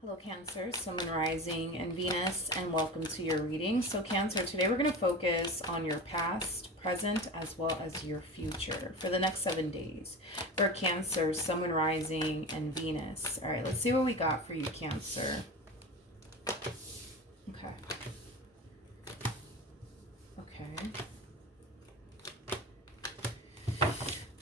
Hello Cancer, Sun, Moon, Rising, and Venus, and welcome to your reading. So Cancer, today we're going to focus on your past, present, as well as your future for the next 7 days. For Cancer, Sun, Moon, Rising, and Venus. All right, let's see what we got for you, Cancer. Okay. Okay.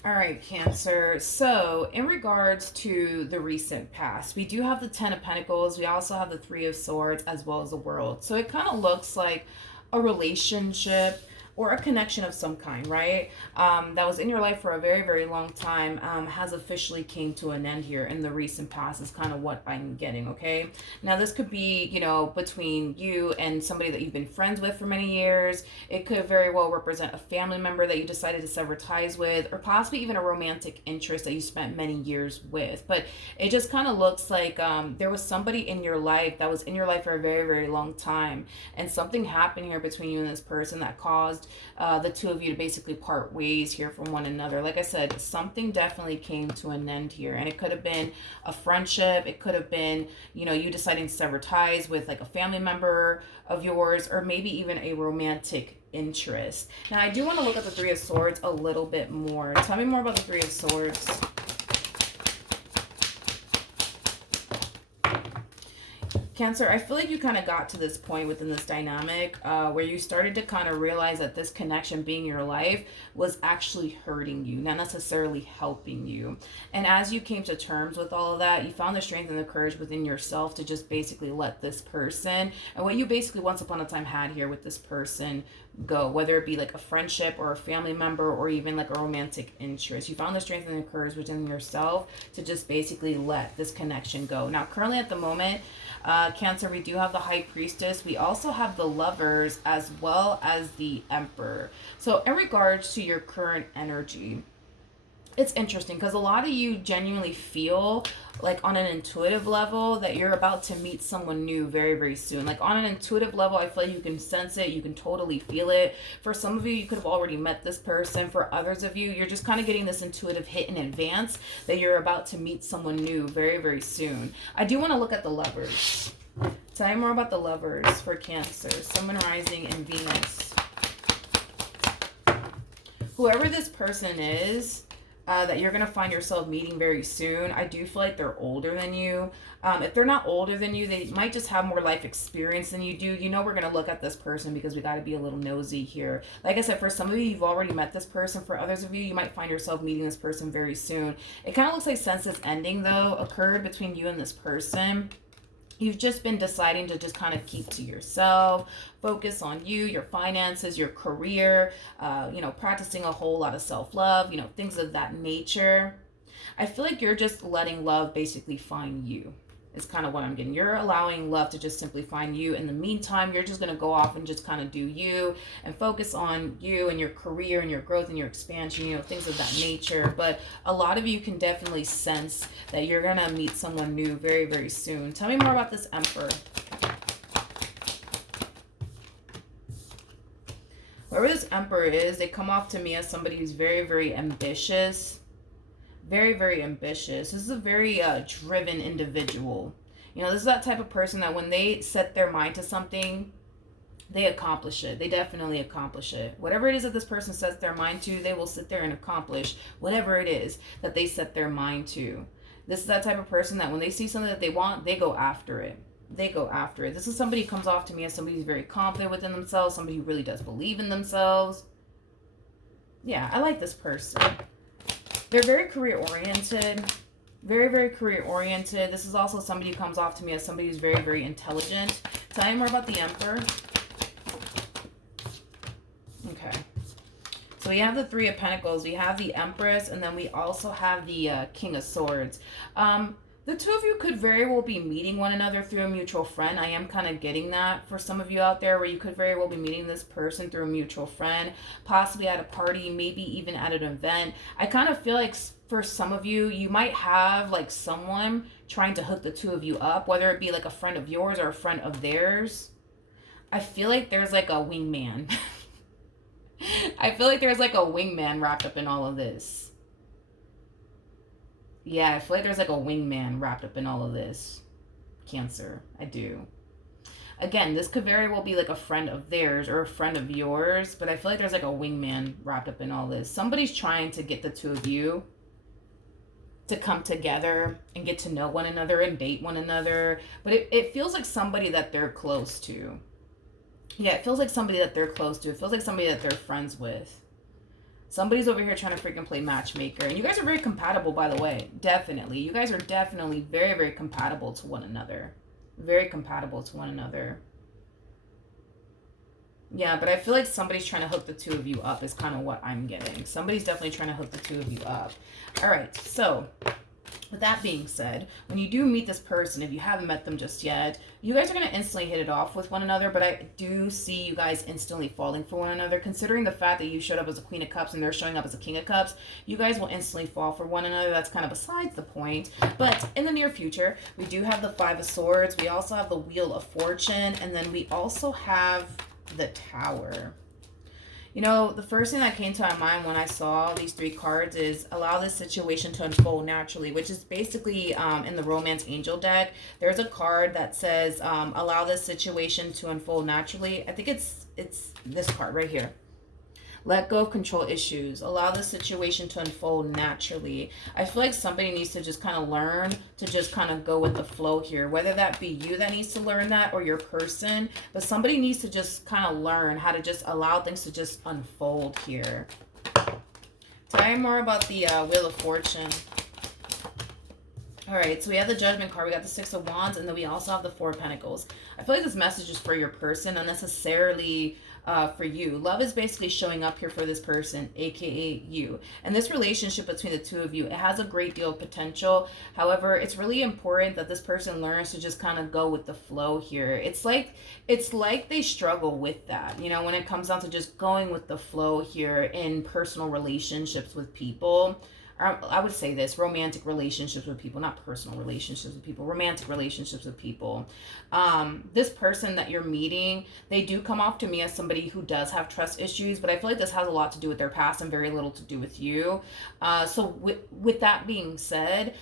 All right, Cancer. So in regards to the recent past, we do have the Ten of Pentacles. We also have the Three of Swords as well as the World. So it kind of looks like a relationship or a connection of some kind, right? That was in your life for a very, very long time, has officially came to an end here in the recent past is kind of what I'm getting, okay? Now, this could be, you know, between you and somebody that you've been friends with for many years. It could very well represent a family member that you decided to sever ties with, or possibly even a romantic interest that you spent many years with. But it just kind of looks like there was somebody in your life that was in your life for a very, very long time, and something happened here between you and this person that caused the two of you to basically part ways here from one another. Like I said, something definitely came to an end here, and it could have been a friendship. It could have been, you know, you deciding to sever ties with like a family member of yours, or maybe even a romantic interest. Now, I do want to look at the Three of Swords a little bit more. Tell me more about the Three of Swords. Cancer, I feel like you kind of got to this point within this dynamic where you started to kind of realize that this connection being your life was actually hurting you, not necessarily helping you. And as you came to terms with all of that, you found the strength and the courage within yourself to just basically let this person, and what you basically once upon a time had here with this person, go, whether it be like a friendship or a family member or even like a romantic interest. You found the strength and the courage within yourself to just basically let this connection go. Now, currently at the moment, Cancer, we do have the High Priestess. We also have the Lovers as well as the Emperor. So in regards to your current energy, it's interesting because a lot of you genuinely feel like on an intuitive level that you're about to meet someone new very, very soon. Like on an intuitive level, I feel like you can sense it. You can totally feel it. For some of you, you could have already met this person. For others of you, you're just kind of getting this intuitive hit in advance that you're about to meet someone new very, very soon. I do want to look at the Lovers. Tell me more about the Lovers for Cancer, Sun, Moon, Rising, and Venus. Whoever this person is, that you're going to find yourself meeting very soon, I do feel like they're older than you. If they're not older than you, they might just have more life experience than you do. You know, we're going to look at this person because we got to be a little nosy here. Like I said, for some of you, you've already met this person. For others of you, you might find yourself meeting this person very soon. It kind of looks like since this ending, though, occurred between you and this person, you've just been deciding to just kind of keep to yourself, focus on you, your finances, your career, you know, practicing a whole lot of self-love, you know, things of that nature. I feel like you're just letting love basically find you. Is kind of what I'm getting. You're allowing love to just simply find you. In the meantime, you're just going to go off and just kind of do you and focus on you and your career and your growth and your expansion, you know, things of that nature. But a lot of you can definitely sense that you're going to meet someone new very, very soon. Tell me more about this Emperor. Whoever this Emperor is, they come off to me as somebody who's very, very ambitious. Very, very ambitious. This is a very driven individual. You know, this is that type of person that when they set their mind to something, they accomplish it. They definitely accomplish it. Whatever it is that this person sets their mind to, they will sit there and accomplish whatever it is that they set their mind to. This is that type of person that when they see something that they want, they go after it. They go after it. This is somebody who comes off to me as somebody who's very confident within themselves, somebody who really does believe in themselves. Yeah, I like this person. They're very career-oriented. Very, very career-oriented. This is also somebody who comes off to me as somebody who's very, very intelligent. Tell me more about the Emperor. Okay. So we have the Three of Pentacles. We have the Empress. And then we also have the King of Swords. The two of you could very well be meeting one another through a mutual friend. I am kind of getting that for some of you out there, where you could very well be meeting this person through a mutual friend, possibly at a party, maybe even at an event. I kind of feel like for some of you, you might have like someone trying to hook the two of you up, whether it be like a friend of yours or a friend of theirs. I feel like there's like a wingman. I feel like there's like a wingman wrapped up in all of this. Yeah, I feel like there's like a wingman wrapped up in all of this. Cancer. I do. Again, this could very well be like a friend of theirs or a friend of yours, but I feel like there's like a wingman wrapped up in all this. Somebody's trying to get the two of you to come together and get to know one another and date one another. But it feels like somebody that they're close to. Yeah, it feels like somebody that they're close to. It feels like somebody that they're friends with. Somebody's over here trying to freaking play matchmaker. And you guys are very compatible, by the way. Definitely. You guys are definitely very, very compatible to one another. Very compatible to one another. Yeah, but I feel like somebody's trying to hook the two of you up is kind of what I'm getting. Somebody's definitely trying to hook the two of you up. All right, so with that being said, when you do meet this person, if you haven't met them just yet, you guys are going to instantly hit it off with one another, but I do see you guys instantly falling for one another. Considering the fact that you showed up as a Queen of Cups and they're showing up as a King of Cups, you guys will instantly fall for one another. That's kind of besides the point. But in the near future, we do have the Five of Swords. We also have the Wheel of Fortune, and then we also have the Tower. You know, the first thing that came to my mind when I saw these three cards is allow this situation to unfold naturally, which is basically in the Romance Angel deck. There's a card that says allow this situation to unfold naturally. I think it's this card right here. Let go of control issues. Allow the situation to unfold naturally. I feel like somebody needs to just kind of learn to just kind of go with the flow here. Whether that be you that needs to learn that or your person. But somebody needs to just kind of learn how to just allow things to just unfold here. Tell me more about the Wheel of Fortune. All right, so we have the Judgment card. We got the Six of Wands, and then we also have the Four of Pentacles. I feel like this message is for your person, not necessarily for you. Love is basically showing up here for this person, aka you. And this relationship between the two of you, it has a great deal of potential. However, it's really important that this person learns to just kind of go with the flow here. It's like they struggle with that, you know, when it comes down to just going with the flow here in personal relationships with people. I would say this, romantic relationships with people, not personal relationships with people, romantic relationships with people. This person that you're meeting, they do come off to me as somebody who does have trust issues, but I feel like this has a lot to do with their past and very little to do with you. So with that being said,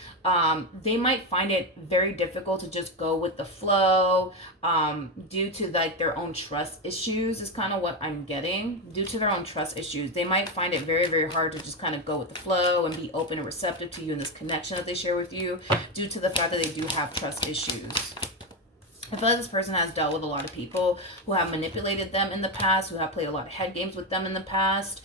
they might find it very difficult to just go with the flow due to like their own trust issues is kind of what I'm getting. Due to their own trust issues, they might find it very, very hard to just kind of go with the flow and be open and receptive to you in this connection that they share with you due to the fact that they do have trust issues. I feel like this person has dealt with a lot of people who have manipulated them in the past, who have played a lot of head games with them in the past.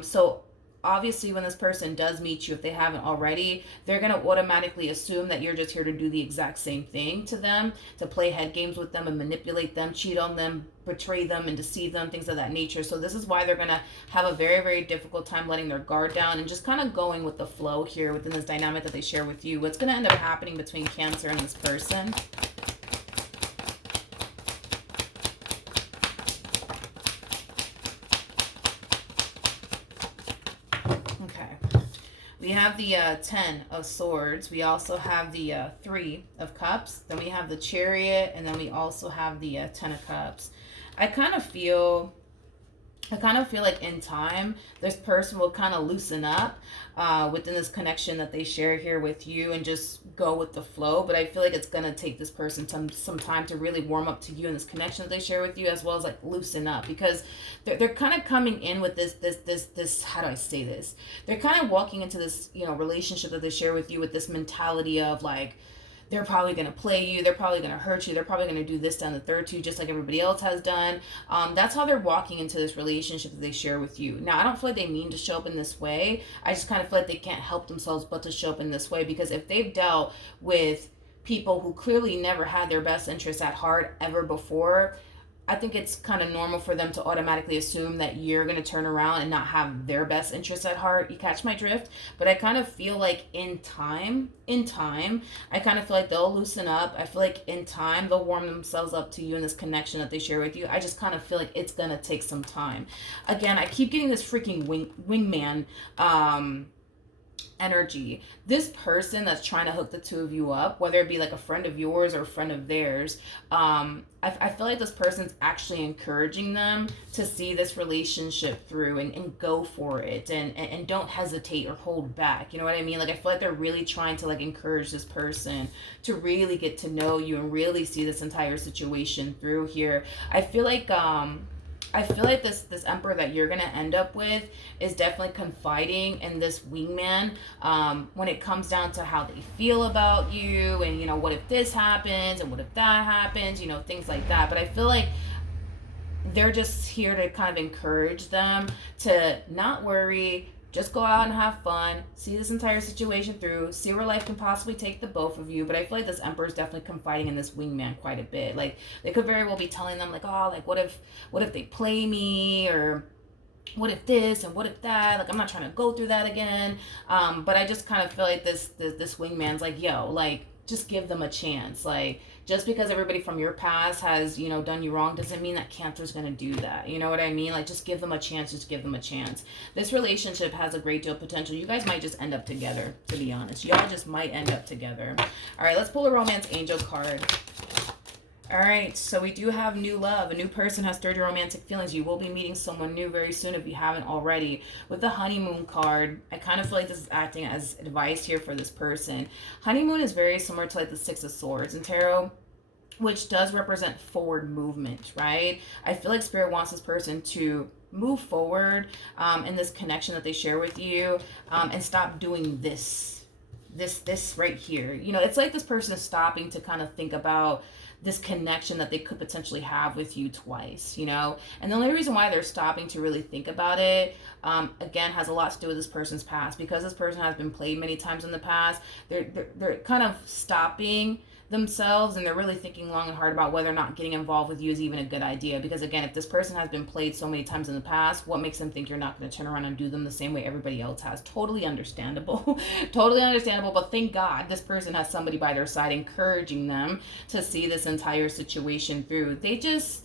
So obviously when this person does meet you, if they haven't already, they're going to automatically assume that you're just here to do the exact same thing to them, to play head games with them and manipulate them, cheat on them, betray them and deceive them, things of that nature. So this is why they're going to have a very, very difficult time letting their guard down and just kind of going with the flow here within this dynamic that they share with you. What's going to end up happening between Cancer and this person? We have the 10 of Swords. We also have the 3 of Cups. Then we have the Chariot. And then we also have the 10 of Cups. I kind of feel like in time, this person will kind of loosen up within this connection that they share here with you and just go with the flow. But I feel like it's going to take this person some time to really warm up to you and this connection that they share with you, as well as like loosen up, because they're kind of coming in with this, how do I say this? They're kind of walking into this, you know, relationship that they share with you with this mentality of like, they're probably going to play you. They're probably going to hurt you. They're probably going to do this, down the third to you, just like everybody else has done. That's how they're walking into this relationship that they share with you. Now, I don't feel like they mean to show up in this way. I just kind of feel like they can't help themselves but to show up in this way, because if they've dealt with people who clearly never had their best interests at heart ever before, I think it's kind of normal for them to automatically assume that you're going to turn around and not have their best interests at heart. You catch my drift? But I kind of feel like in time, I kind of feel like they'll loosen up. I feel like in time, they'll warm themselves up to you in this connection that they share with you. I just kind of feel like it's going to take some time. Again, I keep getting this freaking wingman energy. This person that's trying to hook the two of you up, whether it be like a friend of yours or a friend of theirs, I feel like this person's actually encouraging them to see this relationship through and go for it, and don't hesitate or hold back. You know what I mean? Like, I feel like they're really trying to like encourage this person to really get to know you and really see this entire situation through here. I feel like this emperor that you're gonna end up with is definitely confiding in this wingman, when it comes down to how they feel about you, and what if this happens and what if that happens, things like that. But I feel like they're just here to kind of encourage them to not worry, just go out and have fun, see this entire situation through, see where life can possibly take the both of you. But I feel like this emperor is definitely confiding in this wingman quite a bit. Like, they could very well be telling them like, oh, like what if they play me, or what if this and what if that, like I'm not trying to go through that again. But I just kind of feel like this wingman's like, yo, like, just give them a chance. Like, just because everybody from your past has done you wrong doesn't mean that Cancer's gonna do that. You know what I mean? Like, just give them a chance. Just give them a chance. This relationship has a great deal of potential. You guys might just end up together, to be honest. Y'all just might end up together. All right, let's pull a romance angel card. All right, so we do have new love. A new person has stirred your romantic feelings. You will be meeting someone new very soon if you haven't already. With the honeymoon card, I kind of feel like this is acting as advice here for this person. Honeymoon is very similar to like the Six of Swords in tarot, which does represent forward movement, right? I feel like Spirit wants this person to move forward in this connection that they share with you, and stop doing this right here. It's like this person is stopping to kind of think about this connection that they could potentially have with you twice, and the only reason why they're stopping to really think about it, again, has a lot to do with this person's past. Because this person has been played many times in the past, they're kind of stopping themselves, and they're really thinking long and hard about whether or not getting involved with you is even a good idea. Because again, if this person has been played so many times in the past, what makes them think you're not going to turn around and do them the same way everybody else has? Totally understandable. Totally understandable. But thank God this person has somebody by their side encouraging them to see this entire situation through. They just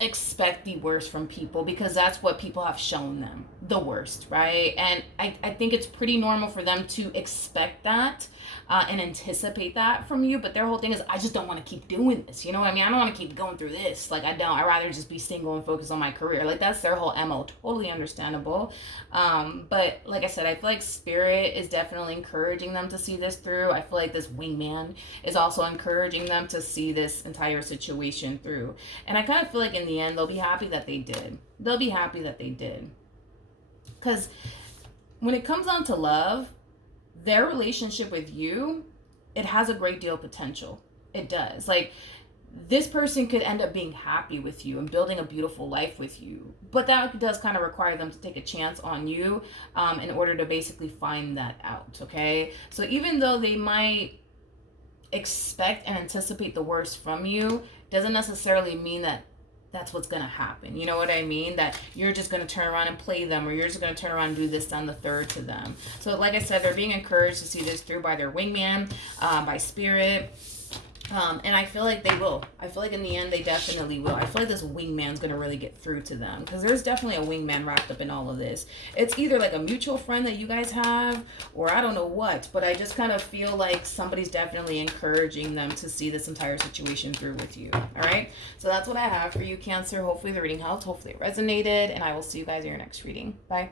expect the worst from people, because that's what people have shown them, the worst, right? And I think it's pretty normal for them to expect that, and anticipate that from you. But their whole thing is, I just don't want to keep doing this. You know what I mean? I don't want to keep going through this. Like, I'd rather just be single and focus on my career. Like, that's their whole MO. Totally understandable. But like I said, I feel like Spirit is definitely encouraging them to see this through. I feel like this wingman is also encouraging them to see this entire situation through. And I kind of feel like in the end, they'll be happy that they did. They'll be happy that they did. Because when it comes down to love, their relationship with you, it has a great deal of potential. It does. Like, this person could end up being happy with you and building a beautiful life with you. But that does kind of require them to take a chance on you, in order to basically find that out, okay? So even though they might expect and anticipate the worst from you, doesn't necessarily mean that that's what's going to happen. You know what I mean? That you're just going to turn around and play them, or you're just going to turn around and do this on the third to them. So like I said, they're being encouraged to see this through by their wingman, by Spirit. And I feel like they will. I feel like in the end, they definitely will. I feel like this wingman's going to really get through to them, because there's definitely a wingman wrapped up in all of this. It's either like a mutual friend that you guys have, or I don't know what, but I just kind of feel like somebody's definitely encouraging them to see this entire situation through with you. All right. So that's what I have for you, Cancer. Hopefully the reading helped. Hopefully it resonated, and I will see you guys in your next reading. Bye.